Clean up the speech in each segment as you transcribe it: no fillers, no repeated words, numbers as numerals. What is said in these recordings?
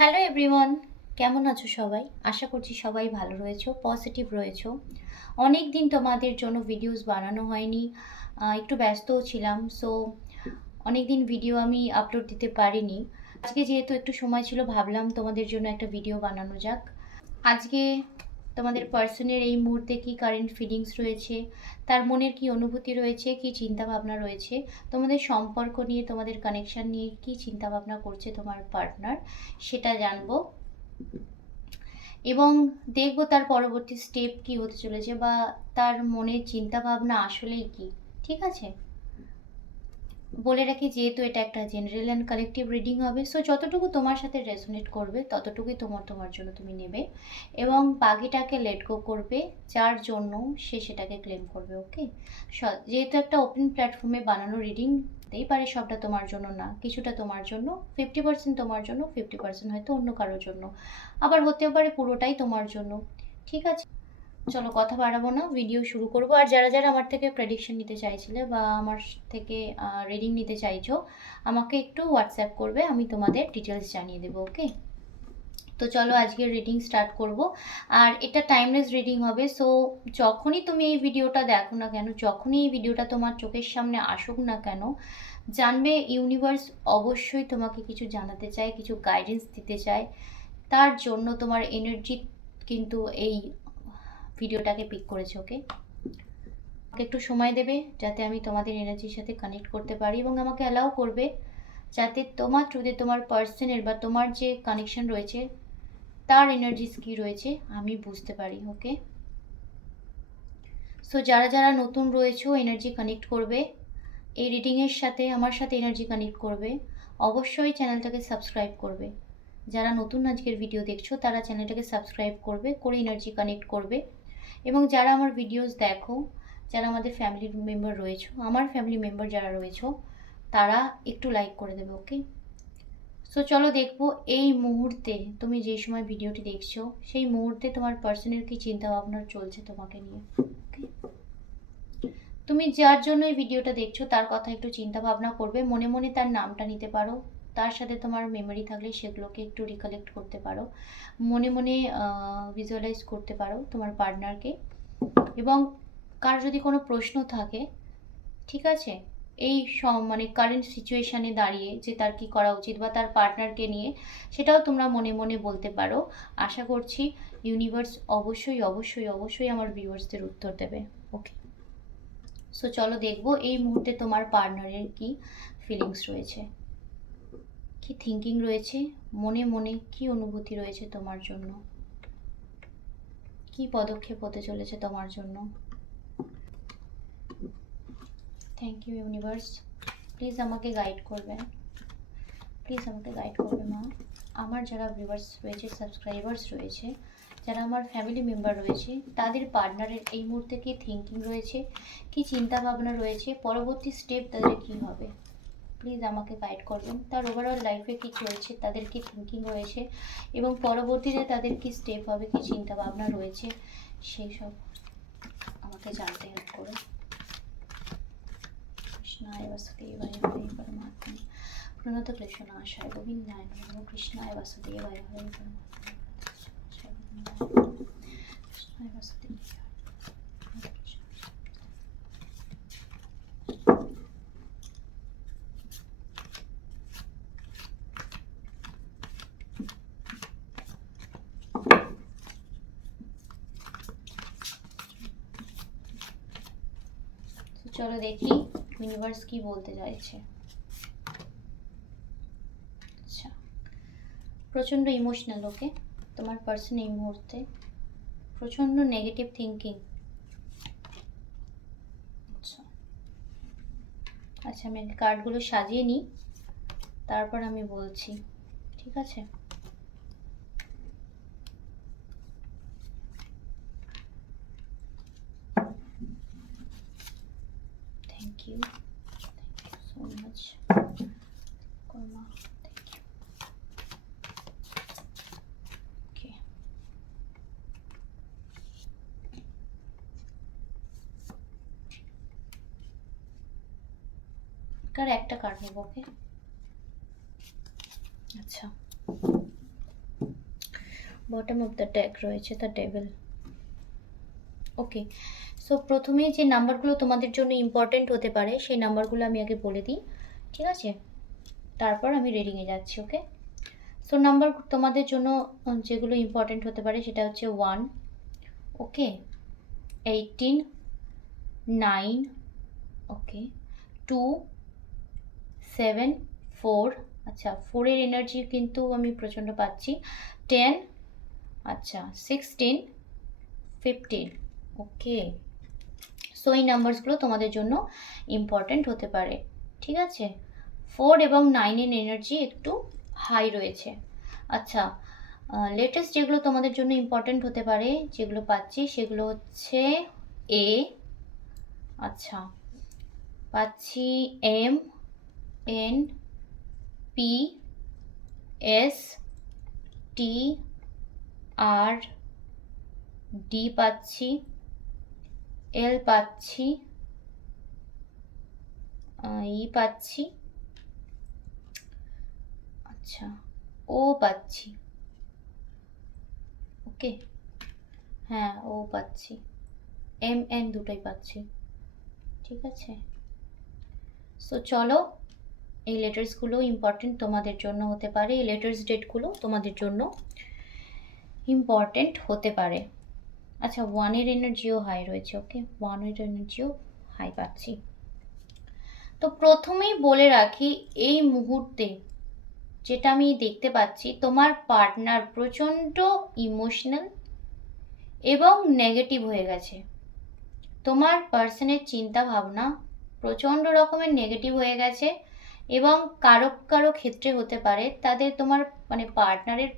Hello everyone, কেমন আছো সবাই? আশা করছি সবাই ভালো রয়েছো, পজিটিভ রয়েছো। অনেক দিন তোমাদের জন্য ভিডিওস বানানো হয়নি, একটু ব্যস্তও ছিলাম। সো অনেক দিন ভিডিও আমি আপলোড দিতে পারিনি। আজকে যেহেতু একটু সময় ছিল, ভাবলাম তোমাদের জন্য একটা ভিডিও বানানো যাক। আজকে তোমাদের পার্সনের এই মুহূর্তে কি কারেন্ট ফিলিংস রয়েছে, তার মনের কি অনুভূতি রয়েছে, কি চিন্তা ভাবনা রয়েছে, তোমাদের সম্পর্ক নিয়ে, তোমাদের কানেকশন নিয়ে কি চিন্তা ভাবনা করছে তোমার পার্টনার, সেটা জানবো। এবং দেখবো তার পরবর্তী স্টেপ কি হতে চলেছে, বা তার মনের চিন্তা ভাবনা আসলেই কি। ঠিক আছে, বলে রাখি যেহেতু এটা একটা জেনারেল অ্যান্ড কালেকটিভ রিডিং হবে, সো যতটুকু তোমার সাথে রেজোনেট করবে ততটুকুই তোমার জন্য তুমি নেবে, এবং বাকিটাকে লেট গো করবে যার জন্য সে সেটাকে ক্লেম করবে। ওকে, যেহেতু একটা ওপেন প্ল্যাটফর্মে বানানো রিডিং, হতেই পারে সবটা তোমার জন্য না, কিছুটা তোমার জন্য, 50% তোমার জন্য, 50% হয়তো অন্য কারোর জন্য, আবার হতেও পারে পুরোটাই তোমার জন্য। ঠিক আছে, চলো কথা বাড়াবো না, ভিডিও শুরু করবো। আর যারা যারা আমার থেকে প্রেডিকশন নিতে চাইছিলে বা আমার থেকে রিডিং নিতে চাইছো, আমাকে একটু হোয়াটসঅ্যাপ করবে, আমি তোমাদের ডিটেলস জানিয়ে দেবো। ওকে, তো চলো আজকের রিডিং স্টার্ট করব। আর এটা টাইমলেস রিডিং হবে, সো যখনই তুমি এই ভিডিওটা দেখো না কেন, যখনই এই ভিডিওটা তোমার চোখের সামনে আসুক না কেন, জানবে ইউনিভার্স অবশ্যই তোমাকে কিছু জানাতে চায়, কিছু গাইডেন্স দিতে চায়। তার জন্য তোমার এনার্জি কিন্তু এই ভিডিওটাকে পিক করেছে। ওকে, আমাকে একটু সময় দেবে যাতে আমি তোমাদের এনার্জির সাথে কানেক্ট করতে পারি, এবং আমাকে অ্যালাউ করবে যাতে তোমার থ্রুতে তোমার পার্সনের বা তোমার যে কানেকশন রয়েছে তার এনার্জিস কী রয়েছে আমি বুঝতে পারি। ওকে, সো যারা যারা নতুন রয়েছো, এনার্জি কানেক্ট করবে এই রিডিংয়ের সাথে, আমার সাথে এনার্জি কানেক্ট করবে, অবশ্যই চ্যানেলটাকে সাবস্ক্রাইব করবে। যারা নতুন আজকের ভিডিও দেখছো তারা চ্যানেলটাকে সাবস্ক্রাইব করবে, করে এনার্জি কানেক্ট করবে। এবং যারা আমার ভিডিওস দেখো, যারা আমাদের ফ্যামিলি মেম্বার রয়েছো, আমার ফ্যামিলি মেম্বার যারা রয়েছো, তারা একটু লাইক করে দেবে। ওকে, সো চলো দেখবো এই মুহূর্তে তুমি যে সময় ভিডিওটি দেখছো সেই মুহূর্তে তোমার পার্সনের কি চিন্তা ভাবনা চলছে তোমাকে নিয়ে। ওকে, তুমি যার জন্য এই ভিডিওটা দেখছো তার কথা একটু চিন্তা ভাবনা করবে, মনে মনে তার নামটা নিতে পারো, তার সাথে তোমার মেমোরি থাকলে সেগুলোকে একটু রিকালেক্ট করতে পারো, মনে মনে ভিজুয়ালাইজ করতে পারো তোমার পার্টনারকে। এবং কার যদি কোনো প্রশ্ন থাকে, ঠিক আছে, এই মানে কারেন্ট সিচুয়েশানে দাঁড়িয়ে যে তার কি করা উচিত বা তার পার্টনারকে নিয়ে, সেটাও তোমরা মনে মনে বলতে পারো। আশা করছি ইউনিভার্স অবশ্যই অবশ্যই অবশ্যই আমার ভিউয়ার্সদের উত্তর দেবে। ওকে, সো চলো দেখবো এই মুহূর্তে তোমার পার্টনারের কি ফিলিংস রয়েছে, কি থিঙ্কিং রয়েছে, মনে মনে কি অনুভূতি রয়েছে তোমার জন্য, কি পদক্ষেপ হতে চলেছে তোমার জন্য। থ্যাংক ইউ ইউনিভার্স, প্লিজ আমাকে গাইড করবেন, প্লিজ আমাকে গাইড করবে মা। আমার যারা ভিউয়ার্স রয়েছে, সাবস্ক্রাইবার্স রয়েছে, যারা আমার ফ্যামিলি মেম্বার রয়েছে, তাদের পার্টনারের এই মুহূর্তে কি থিঙ্কিং রয়েছে, কি চিন্তা ভাবনা রয়েছে, পরবর্তী স্টেপ তাদের কি হবে, প্লিজ আমাকে গাইড করবেন। তার ওভারঅল লাইফে কি চলছে, তাদের কি থিঙ্কিং রয়েছে, এবং পরবর্তীতে তাদের কি স্টেপ হবে, কি চিন্তা ভাবনা রয়েছে, সেই সব আমাকে জানতে হেল্প করুন। কৃষ্ণায় বাসুদেবায় হরে পরমাত্মা প্রণত ক্লেশনাশায় গোবিন্দায় নমঃ। কৃষ্ণায় বাসুদেবায় হরে পরমাত্মা কৃষ্ণায় বাসুদেবায়। চলো দেখি ইউনিভার্স কি বলতে চাইছে। আচ্ছা, প্রচণ্ড ইমোশনাল। ওকে, তোমার পার্সন এই মুহূর্তে প্রচণ্ড নেগেটিভ থিঙ্কিং। আচ্ছা আচ্ছা, আমি কার্ডগুলো সাজিয়ে নিই, তারপর আমি বলছি। ঠিক আছে, thank you so much Karma, thank you. Okay, কার একটা কার্ড নেব। ওকে, আচ্ছা, বটম অফ দ্য ডেক রয়েছে দ্য ডেভিল। ওকে, সো প্রথমেই যে নাম্বারগুলো তোমাদের জন্য ইম্পর্টেন্ট হতে পারে সেই নাম্বারগুলো আমি আগে বলে দিই, ঠিক আছে? তারপর আমি রিডিংয়ে যাচ্ছি। ওকে, সো নাম্বার তোমাদের জন্য যেগুলো ইম্পর্টেন্ট হতে পারে সেটা হচ্ছে 1, ওকে, 18, 9, ওকে, 2, 7, 4, আচ্ছা 4-এর এনার্জি কিন্তু আমি প্রচণ্ড পাচ্ছি, 10, আচ্ছা 16, 15, ওকে। সো এই নাম্বারসগুলো তোমাদের জন্য ইম্পর্ট্যান্ট হতে পারে, ঠিক আছে? 4 এবং 9-এর এনার্জি একটু হাই রয়েছে। আচ্ছা, লেটেস্ট যেগুলো তোমাদের জন্য ইম্পর্ট্যান্ট হতে পারে যেগুলো পাচ্ছি সেগুলো হচ্ছে এ, আচ্ছা পাচ্ছি এম, এন, পি, এস, টি, আর, ডি পাচ্ছি, এল পাচ্ছি, ই পাচ্ছি, আচ্ছা ও পাচ্ছি, ওকে, হ্যাঁ ও পাচ্ছি, এম এন দুটোই পাচ্ছি, ঠিক আছে? সো চলো, এই লেটার্সগুলো ইম্পর্টেন্ট তোমাদের জন্য হতে পারে, এই লেটার্স ডেটগুলো তোমাদের জন্য ইম্পর্টেন্ট হতে পারে। আচ্ছা 1-এর এনার্জিও হাই রয়েছে, ওকে, 1-এর এনার্জিও হাই পাচ্ছি। তো প্রথমেই বলে রাখি, এই মুহূর্তে যেটা আমি দেখতে পাচ্ছি, তোমার পার্টনার প্রচণ্ড ইমোশনাল এবং নেগেটিভ হয়ে গেছে। তোমার পার্সনের চিন্তা ভাবনা প্রচণ্ড রকমের নেগেটিভ হয়ে গেছে এবং কারো কারো ক্ষেত্রে হতে পারে তাদের তোমার মানে পার্টনারের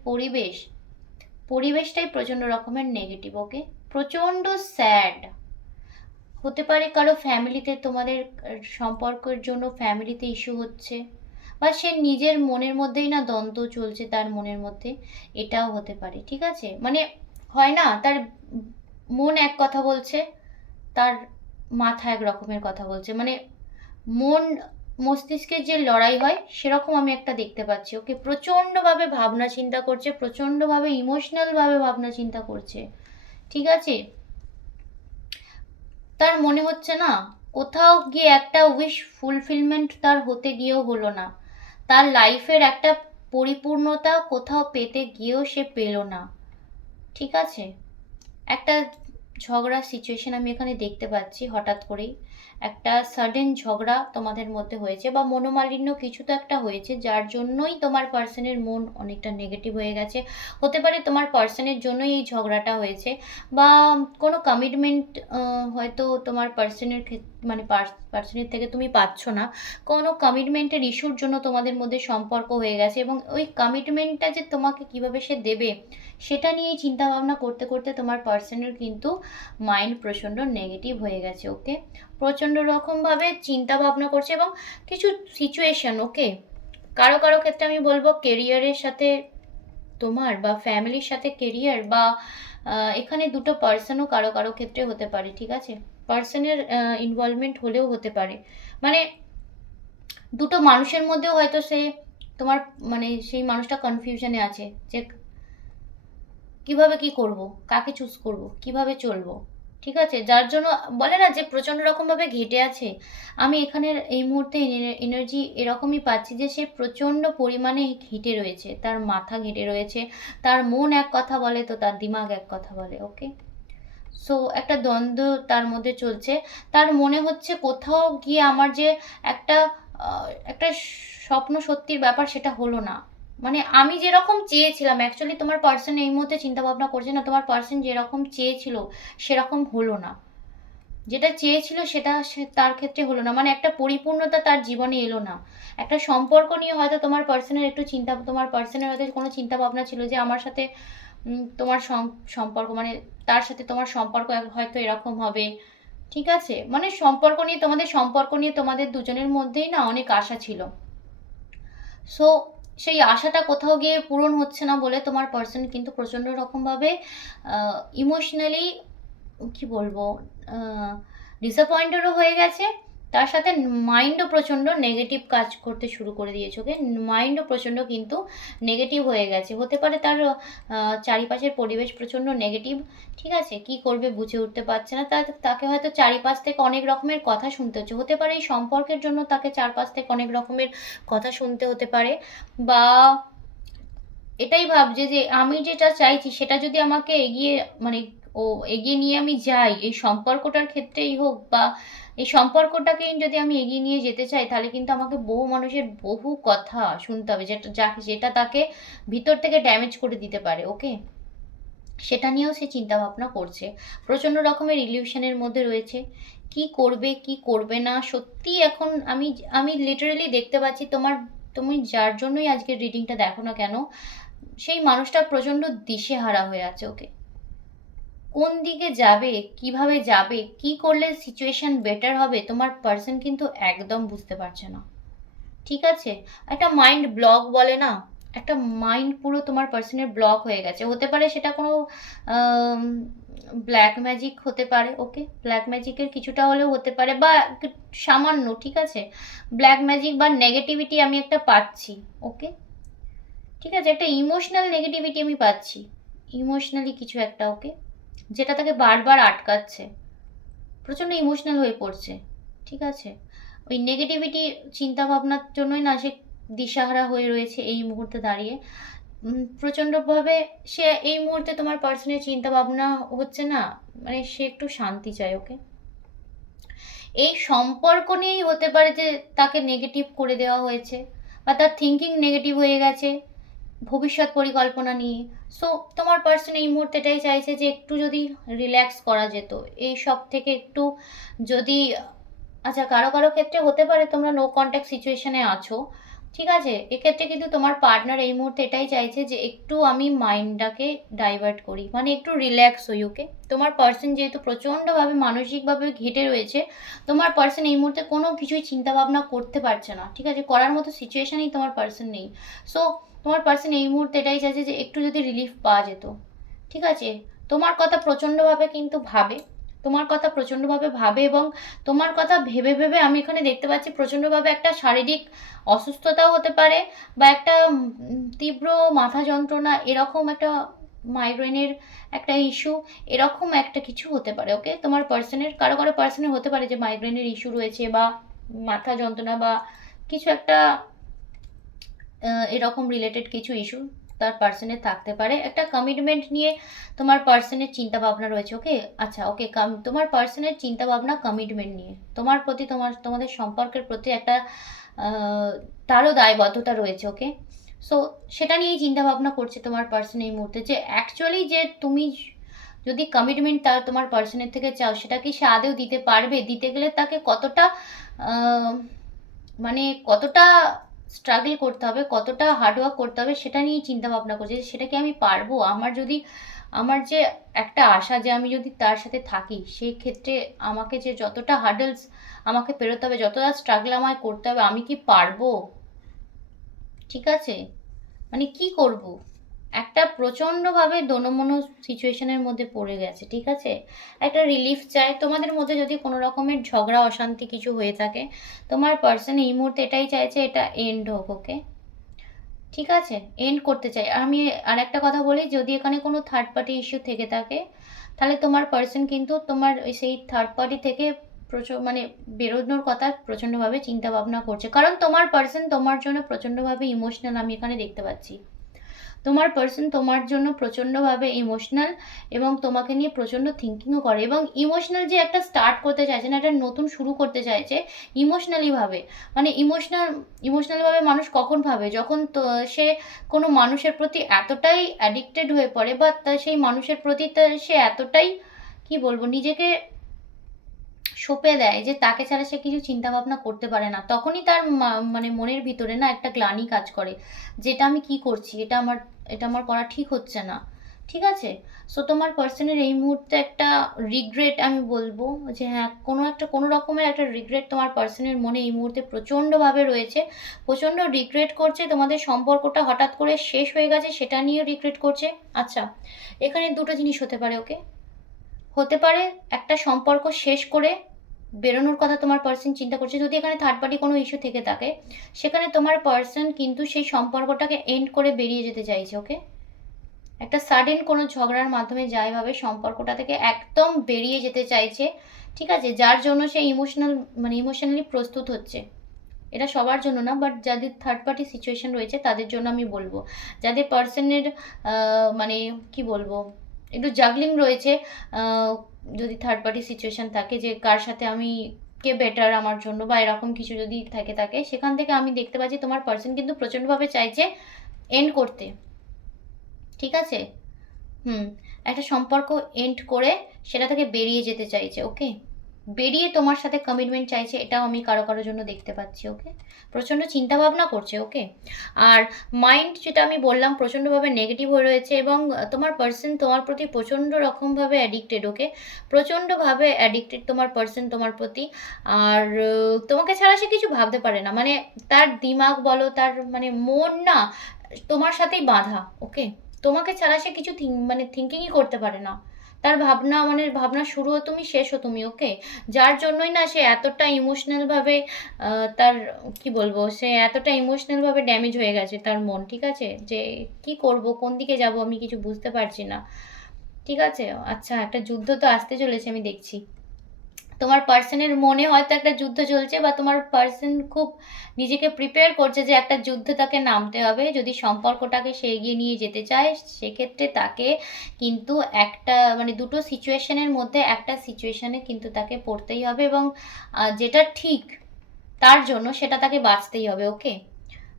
পরিবেশটাই প্রচণ্ড রকমের নেগেটিভ, ওকে, প্রচণ্ড স্যাড হতে পারে। কারো ফ্যামিলিতে তোমাদের সম্পর্কের জন্য ফ্যামিলিতে ইস্যু হচ্ছে, বা সে নিজের মনের মধ্যেই না দ্বন্দ্ব চলছে তার মনের মধ্যে, এটাও হতে পারে, ঠিক আছে? মানে হয় না, তার মন এক কথা বলছে, তার মাথা এক রকমের কথা বলছে, মানে মন মস্তিষ্কের যে লড়াই হয় সেরকম আমি একটা দেখতে পাচ্ছি, ওকে। প্রচণ্ডভাবে ভাবনা চিন্তা করছে, প্রচণ্ডভাবে ইমোশনালভাবে ভাবনা চিন্তা করছে, ঠিক আছে? তার মনে হচ্ছে না কোথাও গিয়ে একটা উইশ ফুলফিলমেন্ট তার হতে গিয়েও হলো না, তার লাইফের একটা পরিপূর্ণতা কোথাও পেতে গিয়েও সে পেল না, ঠিক আছে? একটা ঝগড়ার সিচুয়েশন আমি এখানে দেখতে পাচ্ছি, হঠাৎ করেই একটা সাডেন ঝগড়া তোমাদের মধ্যে হয়েছে বা মনোমালিন্য কিছু তো একটা হয়েছে, যার জন্যই তোমার পার্সনের মন অনেকটা নেগেটিভ হয়ে গেছে। হতে পারে তোমার পার্সনের জন্যই এই ঝগড়াটা হয়েছে, বা কোনো কমিটমেন্ট হয়তো তোমার পার্সনের মানে পার্সনের থেকে তুমি পাচ্ছ না, কোনো কমিটমেন্টের ইস্যুর জন্য তোমাদের মধ্যে সম্পর্ক হয়ে গেছে এবং ওই কমিটমেন্টটা যে তোমাকে কিভাবে সে দেবে সেটা নিয়েই চিন্তাভাবনা করতে করতে তোমার পার্সনের কিন্তু মাইন্ড প্রচণ্ড নেগেটিভ হয়ে গেছে, ওকে। প্রচণ্ড রকমভাবে চিন্তা ভাবনা করছে এবং কিছু সিচুয়েশন, ওকে, কারো কারো ক্ষেত্রে আমি বলবো কেরিয়ারের সাথে তোমার বা ফ্যামিলির সাথে কেরিয়ার, বা এখানে দুটো পার্সনও কারো কারো ক্ষেত্রে হতে পারে, ঠিক আছে? পার্সনের ইনভলভমেন্ট হলেও হতে পারে, মানে দুটো মানুষের মধ্যেও হয়তো সে তোমার মানে সেই মানুষটা কনফিউশনে আছে যে কিভাবে কি করব, কাকে চুজ করব, কিভাবে চলবো, ঠিক আছে? যার জন্য বলে না যে প্রচণ্ড রকমভাবে ঘেটে আছে, আমি এখানের এই মুহূর্তে এনার্জি এরকমই পাচ্ছি যে সে প্রচণ্ড পরিমাণে ঘেটে রয়েছে, তার মাথা ঘেটে রয়েছে, তার মন এক কথা বলে তো তার দিমাগ এক কথা বলে, ওকে। সো একটা দ্বন্দ্ব তার মধ্যে চলছে, তার মনে হচ্ছে কোথাও গিয়ে আমার যে একটা একটা স্বপ্ন সত্যির ব্যাপার সেটা হলো না, মানে আমি যেরকম চেয়েছিলাম, অ্যাকচুয়ালি তোমার পার্সন এই মুহূর্তে চিন্তা ভাবনা করছে না, তোমার পার্সন যেরকম চেয়েছিল সেরকম হলো না, যেটা চেয়েছিল সেটা সে তার ক্ষেত্রে হলো না, মানে একটা পরিপূর্ণতা তার জীবনে এলো না। একটা সম্পর্ক নিয়ে হয়তো তোমার পার্সনের একটু চিন্তা, তোমার পার্সনের হয়তো কোনো চিন্তা ভাবনা ছিল যে আমার সাথে তোমার সম্পর্ক মানে তার সাথে তোমার সম্পর্ক হয়তো এরকম হবে, ঠিক আছে? মানে সম্পর্ক নিয়ে তোমাদের দুজনের মধ্যেই না অনেক আশা ছিল। সো সেই আশাটা কোথাও গিয়ে পূরণ হচ্ছে না বলে তোমার পার্সন কিন্তু প্রচণ্ড রকমভাবে ইমোশনালি কি বলবো, ডিসঅ্যাপয়েন্টেডও হয়ে গেছে তার সাথে মাইন্ডও প্রচণ্ড নেগেটিভ কাজ করতে শুরু করে দিয়েছে, ওকে? মাইন্ডও প্রচণ্ড কিন্তু নেগেটিভ হয়ে গেছে। হতে পারে তার চারিপাশের পরিবেশ প্রচণ্ড নেগেটিভ, ঠিক আছে? কি করবে বুঝে উঠতে পারছে না, তাকে হয়তো চারিপাশ থেকে অনেক রকমের কথা শুনতে হচ্ছে। হতে পারে এই সম্পর্কের জন্য তাকে চারপাশ থেকে অনেক রকমের কথা শুনতে হতে পারে, বা এটাই ভাবছে যে আমি যেটা চাইছি সেটা যদি আমাকে এগিয়ে, মানে এগিয়ে নিয়ে আমি যাই, এই সম্পর্কটার ক্ষেত্রেই হোক, বা এই সম্পর্কটাকে যদি আমি এগিয়ে নিয়ে যেতে চাই, তাহলে কিন্তু আমাকে বহু মানুষের বহু কথা শুনতে হবে, যেটা তাকে ভিতর থেকে ড্যামেজ করে দিতে পারে, ওকে? সেটা নিয়েও সে চিন্তা ভাবনা করছে, প্রচণ্ড রকমের ইলিউশনের মধ্যে রয়েছে। কি করবে কি করবে না, সত্যি এখন আমি লিটারালি দেখতে পাচ্ছি তুমি যার জন্যই আজকের রিডিংটা দেখো না কেন, সেই মানুষটা প্রচণ্ড দিশেহারা হয়ে আছে, ওকে? কোন দিকে যাবে, কিভাবে যাবে, কি করলে সিচুয়েশন বেটার হবে, তোমার পার্সন কিন্তু একদম বুঝতে পারছে না, ঠিক আছে? একটা মাইন্ড ব্লক বলে না, একটা মাইন্ড পুরো তোমার পার্সনের ব্লক হয়ে গেছে। হতে পারে সেটা কোনো ব্ল্যাক ম্যাজিক হতে পারে, ওকে? ব্ল্যাক ম্যাজিকের কিছুটা হলেও হতে পারে, বা সামান্য, ঠিক আছে? ব্ল্যাক ম্যাজিক বা নেগেটিভিটি আমি একটা পাচ্ছি, ওকে? ঠিক আছে, একটা ইমোশনাল নেগেটিভিটি আমি পাচ্ছি, ইমোশনালি কিছু একটা, ওকে? যেটা তাকে বারবার আটকাচ্ছে, প্রচণ্ড ইমোশনাল হয়ে পড়ছে, ঠিক আছে? ওই নেগেটিভিটি চিন্তা ভাবনার জন্যই না সে দিশাহারা হয়ে রয়েছে এই মুহূর্তে দাঁড়িয়ে। প্রচণ্ডভাবে সে এই মুহূর্তে তোমার পার্সনের চিন্তা ভাবনা হচ্ছে না, মানে সে একটু শান্তি চায়, ওকে? এই সম্পর্ক নিয়েই হতে পারে যে তাকে নেগেটিভ করে দেওয়া হয়েছে, বা তার থিঙ্কিং নেগেটিভ হয়ে গেছে ভবিষ্যৎ পরিকল্পনা নিয়ে। সো তোমার পার্সন এই মুহূর্তে এটাই চাইছে যে একটু যদি রিল্যাক্স করা যেত এই সব থেকে, একটু যদি, আচ্ছা, কারো কারো ক্ষেত্রে হতে পারে তোমরা নো কন্ট্যাক্ট সিচুয়েশনে আছো, ঠিক আছে? এক্ষেত্রে কিন্তু তোমার পার্টনার এই মুহূর্তে এটাই চাইছে যে একটু আমি মাইন্ডটাকে ডাইভার্ট করি, মানে একটু রিল্যাক্স হই, ওকে? তোমার পার্সন যেহেতু প্রচণ্ডভাবে মানসিকভাবে ঘেটে রয়েছে, তোমার পার্সন এই মুহূর্তে কোনো কিছুই চিন্তা ভাবনা করতে পারছে না, ঠিক আছে? করার মতো সিচুয়েশানেই তোমার পার্সন নেই। সো তোমার পার্সন এই মুহূর্তে এটাই চাইছে যে একটু যদি রিলিফ পাওয়া যেত, ঠিক আছে? তোমার কথা প্রচণ্ডভাবে কিন্তু ভাবে, তোমার কথা প্রচণ্ডভাবে ভাবে, এবং তোমার কথা ভেবে ভেবে আমি এখানে দেখতে পাচ্ছি প্রচণ্ডভাবে একটা শারীরিক অসুস্থতাও হতে পারে, বা একটা তীব্র মাথা যন্ত্রণা, এরকম একটা মাইগ্রেনের একটা ইস্যু, এরকম একটা কিছু হতে পারে, ওকে? তোমার পার্সনের কারো কারো পার্সনের হতে পারে যে মাইগ্রেনের ইস্যু রয়েছে, বা মাথা যন্ত্রণা, বা কিছু একটা এরকম রিলেটেড কিছু ইস্যু তার পার্সনের থাকতে পারে। একটা কমিটমেন্ট নিয়ে তোমার পার্সনের চিন্তা ভাবনা রয়েছে, ওকে? আচ্ছা, ওকে, তোমার পার্সনের চিন্তা ভাবনা কমিটমেন্ট নিয়ে, তোমার প্রতি, তোমাদের সম্পর্কের প্রতি একটা তারও দায়বদ্ধতা রয়েছে, ওকে? সো সেটা নিয়েই চিন্তা ভাবনা করছে তোমার পার্সন এই মুহূর্তে, যে অ্যাকচুয়ালি যে তুমি যদি কমিটমেন্ট তার তোমার পার্সনের থেকে চাও, সেটা কি সে আদেও দিতে পারবে? দিতে গেলে তাকে কতটা মানে কতটা স্ট্রাগল করতে হবে, কতটা হার্ডওয়ার্ক করতে হবে, সেটা নিয়েই চিন্তা ভাবনা করছে যে সেটা কি আমি পারবো? আমার যে একটা আশা যে আমি যদি তার সাথে থাকি, সেই ক্ষেত্রে আমাকে যে যতটা হার্ডলস আমাকে পেরোতে হবে, যতটা স্ট্রাগল আমায় করতে হবে, আমি কি পারবো? ঠিক আছে, মানে কি করব? একটা প্রচণ্ডভাবে দোনমনো সিচুয়েশনের মধ্যে পড়ে গেছে, ঠিক আছে? একটা রিলিফ চাই। তোমাদের মধ্যে যদি কোনো রকমের ঝগড়া অশান্তি কিছু হয়ে থাকে, তোমার পার্সন এই মুহূর্তে এটাই চাইছে এটা এন্ড হোক, ওকে? ঠিক আছে, এন্ড করতে চাই। আমি আর একটা কথা বলি, যদি এখানে কোনো থার্ড পার্টি ইস্যু থেকে থাকে, তাহলে তোমার পার্সন কিন্তু তোমার সেই থার্ড পার্টি থেকে প্রচুর, মানে বেরোনোর কথা প্রচণ্ডভাবে চিন্তা ভাবনা করছে, কারণ তোমার পার্সন তোমার জন্য প্রচণ্ডভাবে ইমোশনাল আমি এখানে দেখতে পাচ্ছি। তোমার পার্সন তোমার জন্য প্রচণ্ডভাবে ইমোশনাল, এবং তোমাকে নিয়ে প্রচণ্ড থিঙ্কিংও করে, এবং ইমোশনাল যে একটা স্টার্ট করতে চাইছে না, একটা নতুন শুরু করতে চাইছে ইমোশনালিভাবে। মানে ইমোশনালভাবে মানুষ কখন ভাবে, যখন তো সে কোনো মানুষের প্রতি এতটাই অ্যাডিক্টেড হয়ে পড়ে, বা সেই মানুষের প্রতি সে এতটাই, কি বলবো, নিজেকে সঁপে দেয় যে তাকে ছাড়া সে কিছু চিন্তা ভাবনা করতে পারে না, তখনই তার মানে মনের ভিতরে না একটা গ্লানি কাজ করে, যেটা আমি কি করছি, এটা আমার করা ঠিক হচ্ছে না, ঠিক আছে? সো তোমার পার্সনের এই মুহূর্তে একটা রিগ্রেট, আমি বলবো যে হ্যাঁ, কোনো রকমের একটা রিগ্রেট তোমার পার্সনের মনে এই মুহূর্তে প্রচণ্ডভাবে রয়েছে, প্রচণ্ড রিগ্রেট করছে তোমাদের সম্পর্কটা হঠাৎ করে শেষ হয়ে গেছে, সেটা নিয়েও রিগ্রেট করছে। আচ্ছা, এখানে দুটো জিনিস হতে পারে, ওকে? হতে পারে একটা সম্পর্ক শেষ করে বেরোনোর কথা তোমার পার্সন চিন্তা করছে। যদি এখানে থার্ড পার্টি কোনো ইস্যু থেকে থাকে, সেখানে তোমার পার্সন কিন্তু সেই সম্পর্কটাকে এন্ড করে বেরিয়ে যেতে চাইছে। ওকে, একটা সাডেন কোনো ঝগড়ার মাধ্যমে যাইভাবে সম্পর্কটা থেকে একদম বেরিয়ে যেতে চাইছে, ঠিক আছে, যার জন্য সে ইমোশনালি প্রস্তুত হচ্ছে। এটা সবার জন্য না, বাট যাদের থার্ড পার্টি সিচুয়েশন রয়েছে তাদের জন্য আমি বলবো। যাদের পার্সনের মানে কি বলবো, একটু জাগলিং রয়েছে, আহ, যদি থার্ড পার্টি সিচুয়েশন থাকে যে কার সাথে আমি, কে বেটার আমার জন্য, বা এরকম কিছু যদি থাকে সেখান থেকে আমি দেখতে পাচ্ছি তোমার পার্সন কিন্তু প্রচণ্ডভাবে চাইছে এন্ড করতে। ঠিক আছে, একটা সম্পর্ক এন্ড করে সেটা থেকে বেরিয়ে যেতে চাইছে। ওকে, বেরিয়ে তোমার সাথে কমিটমেন্ট চাইছে, এটাও আমি কারো কারোর জন্য দেখতে পাচ্ছি। ওকে, প্রচণ্ড চিন্তা ভাবনা করছে। ওকে, আর মাইন্ড যেটা আমি বললাম প্রচণ্ডভাবে নেগেটিভ হয়ে রয়েছে, এবং তোমার পার্সন তোমার প্রতি প্রচণ্ড রকমভাবে অ্যাডিক্টেড। ওকে, প্রচণ্ডভাবে অ্যাডিক্টেড তোমার পার্সন তোমার প্রতি। আর তোমাকে ছাড়া সে কিছু ভাবতে পারে না, মানে তার দিমাগ বলো, তার মানে মন না তোমার সাথেই বাঁধা। ওকে, তোমাকে ছাড়া সে কিছু থিঙ্কিংই করতে পারে না। তার ভাবনা, মানে ভাবনা শুরুও তুমি, শেষও তুমি। ওকে, যার জন্যই না সে এতটা ইমোশনালভাবে, তার কি বলবো, সে এতটা ইমোশনালভাবে ড্যামেজ হয়ে গেছে তার মন। ঠিক আছে, যে কি করব, কোন দিকে যাব, আমি কিছু বুঝতে পারছি না। ঠিক আছে, আচ্ছা, একটা যুদ্ধ তো আসতে চলেছে আমি দেখছি। তোমার পার্সনের মনে হয়তো একটা যুদ্ধ চলছে, বা তোমার পার্সন খুব নিজেকে প্রিপেয়ার করছে যে একটা যুদ্ধ তাকে নামতে হবে। যদি সম্পর্কটাকে সে এগিয়ে নিয়ে যেতে চায়, সেক্ষেত্রে তাকে কিন্তু একটা মানে দুটো সিচুয়েশনের মধ্যে একটা সিচুয়েশনে কিন্তু তাকে পড়তেই হবে, এবং যেটা ঠিক তার জন্য সেটা তাকে বাঁচতেই হবে। ওকে,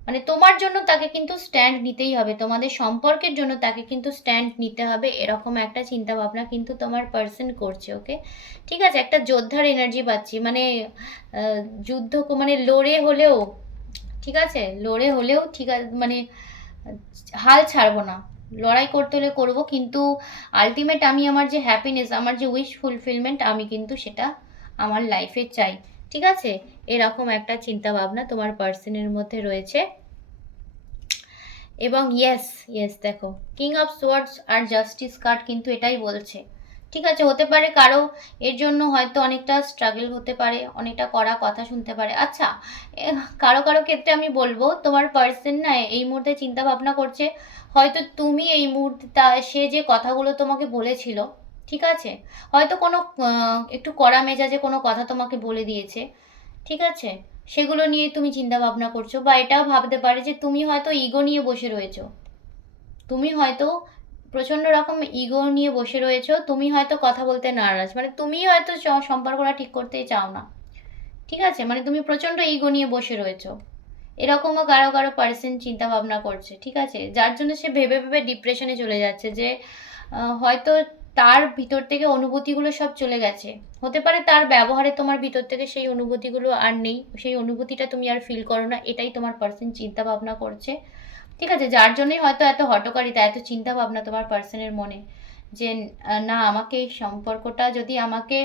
মানে তোমার জন্য তাকে কিন্তু স্ট্যান্ড নিতেই হবে, তোমাদের সম্পর্কের জন্য তাকে কিন্তু স্ট্যান্ড নিতে হবে, এরকম একটা চিন্তা ভাবনা কিন্তু তোমার পার্সন করছে। ওকে, ঠিক আছে, একটা যোদ্ধার এনার্জি পাচ্ছি, মানে যুদ্ধ মানে লড়ে হলেও, ঠিক আছে, লড়ে হলেও ঠিক আছে, মানে হাল ছাড়বো না, লড়াই করতে হলে করবো, কিন্তু আলটিমেট আমি আমার যে হ্যাপিনেস, আমার যে উইশ ফুলফিলমেন্ট, আমি কিন্তু সেটা আমার লাইফে চাই। ঠিক আছে, এরকম একটা চিন্তা ভাবনা তোমার পার্সনের মধ্যে রয়েছে। এবং ইয়েস, ইয়েস, দেখো কিং অফ সোয়ার্ডস আর জাস্টিস কার্ড কিন্তু এটাই বলছে। ঠিক আছে, হতে পারে কারো এর জন্য হয়তো অনেকটা স্ট্রাগল হতে পারে, অনেকটা কড়া কথা শুনতে পারে। আচ্ছা, কারো কারো ক্ষেত্রে আমি বলবো তোমার পার্সন না এই মুহূর্তে চিন্তা ভাবনা করছে, হয়তো তুমি এই মুহূর্তে সে যে কথাগুলো তোমাকে বলেছিল, ঠিক আছে, হয়তো কোনো একটু কড়া মেজাজে কোনো কথা তোমাকে বলে দিয়েছে, ঠিক আছে, সেগুলো নিয়ে তুমি চিন্তা ভাবনা করছো, বা এটাও ভাবতে পারে যে তুমি হয়তো ইগো নিয়ে বসে রয়েছো, তুমি হয়তো প্রচণ্ড রকম ইগো নিয়ে বসে রয়েছো, তুমি হয়তো কথা বলতে নারাজ, মানে তুমি হয়তো সম্পর্কটা ঠিক করতেই চাও না। ঠিক আছে, মানে তুমি প্রচণ্ড ইগো নিয়ে বসে রয়েছো, এরকমও কারো কারো পার্সন চিন্তা ভাবনা করছে। ঠিক আছে, যার জন্য সে ভেবে ভেবে ডিপ্রেশনে চলে যাচ্ছে, যে হয়তো তার ভিতর থেকে অনুভূতিগুলো সব চলে গেছে। হতে পারে তার ব্যবহারে তোমার ভিতর থেকে সেই অনুভূতিগুলো আর নেই, সেই অনুভূতিটা তুমি আর ফিল করো না, এটাই তোমার পার্সন চিন্তা ভাবনা করছে। ঠিক আছে, যার জন্যই হয়তো এত হটকারিতা, এত চিন্তা ভাবনা তোমার পার্সনের মনে, যে না, আমাকে এই সম্পর্কটা যদি আমাকে,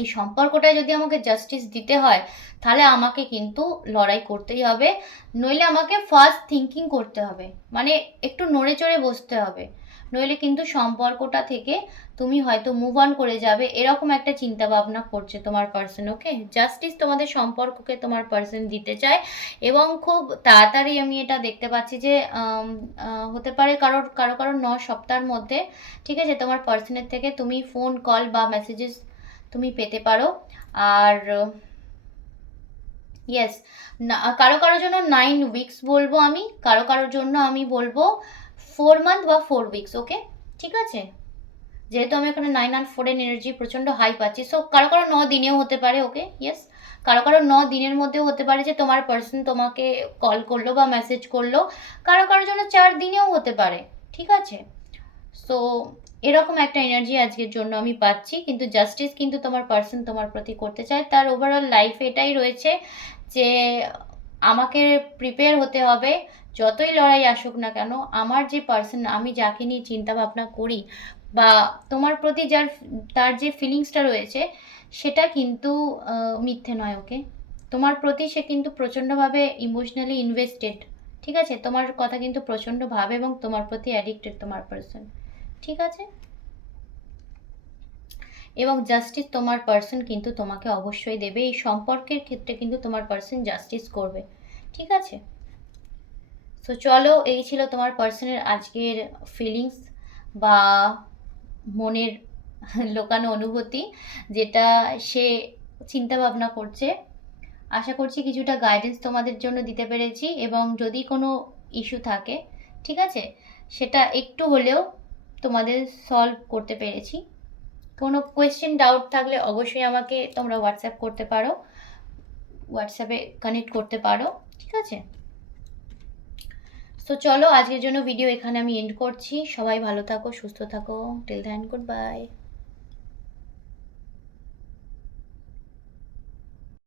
এই সম্পর্কটায় যদি আমাকে জাস্টিস দিতে হয়, তাহলে আমাকে কিন্তু লড়াই করতেই হবে, নইলে আমাকে ফার্স্ট থিঙ্কিং করতে হবে, মানে একটু নড়ে চড়ে বসতে হবে, নইলে কিন্তু সম্পর্কটা থেকে তুমি হয়তো মুভ অন করে যাবে, এরকম একটা চিন্তা ভাবনা করছে তোমার পার্সন। ওকে, জাস্টিস তোমাদের সম্পর্ককে তোমার পার্সন দিতে চায়, এবং খুব তাড়াতাড়ি আমি এটা দেখতে পাচ্ছি যে হতে পারে কারোর কারো কারো 9 সপ্তাহের মধ্যে, ঠিক আছে, তোমার পার্সনের থেকে তুমি ফোন কল বা মেসেজেস তুমি পেতে পারো। আর ইয়েস, না, কারো কারোর জন্য 9 উইকস বলবো আমি, কারো কারোর জন্য আমি বলবো 4 মান্থ বা 4 উইকস। ওকে, ঠিক আছে, যেহেতু আমি এখানে 9 আর 4 এনার্জি প্রচণ্ড হাই পাচ্ছি, সো কারো কারো 9 দিনেও হতে পারে। ওকে, ইয়েস, কারো কারো 9 দিনের মধ্যেও হতে পারে যে তোমার পার্সন তোমাকে কল করলো বা মেসেজ করলো, কারো কারোর জন্য 4 দিনেও হতে পারে। ঠিক আছে, সো এরকম একটা এনার্জি আজকের জন্য আমি পাচ্ছি, কিন্তু জাস্টিস কিন্তু তোমার পার্সন তোমার প্রতি করতে চায়, তার ওভারঅল লাইফে এটাই রয়েছে যে আমাকে প্রিপেয়ার হতে হবে, যতই লড়াই আসুক না কেন, আমার যে পার্সন, আমি যাকে নিয়ে চিন্তা ভাবনা করি, বা তোমার প্রতি তার যে ফিলিংসটা রয়েছে, সেটা কিন্তু মিথ্যে নয়। ওকে, তোমার প্রতি সে কিন্তু প্রচণ্ডভাবে ইমোশনালি ইনভেস্টেড। ঠিক আছে, তোমার কথা কিন্তু প্রচণ্ড ভাবে, এবং তোমার প্রতি অ্যাডিক্টেড তোমার পার্সন। ঠিক আছে, এবং জাস্টিস তোমার পার্সন কিন্তু তোমাকে অবশ্যই দেবে। এই সম্পর্কের ক্ষেত্রে কিন্তু তোমার পার্সন জাস্টিস করবে, ঠিক আছে? সো চলো, এই ছিল তোমার পার্সনের আজকের ফিলিংস বা মনের লোকানো অনুভূতি, যেটা সে চিন্তা ভাবনা করছে। আশা করছি কিছুটা গাইডেন্স তোমাদের জন্য দিতে পেরেছি, এবং যদি কোনো ইস্যু থাকে, ঠিক আছে, সেটা একটু হলেও তোমাদের সলভ করতে পেরেছি। কোনো কোয়েশ্চেন ডাউট থাকলে অবশ্যই আমাকে তোমরা হোয়াটসঅ্যাপ করতে পারো, হোয়াটসঅ্যাপে কানেক্ট করতে পারো, ঠিক আছে? তো চলো, আজকের জন্য ভিডিও এখানে আমি এন্ড করছি। সবাই ভালো থাকো, সুস্থ থাকো। Till then, good bye.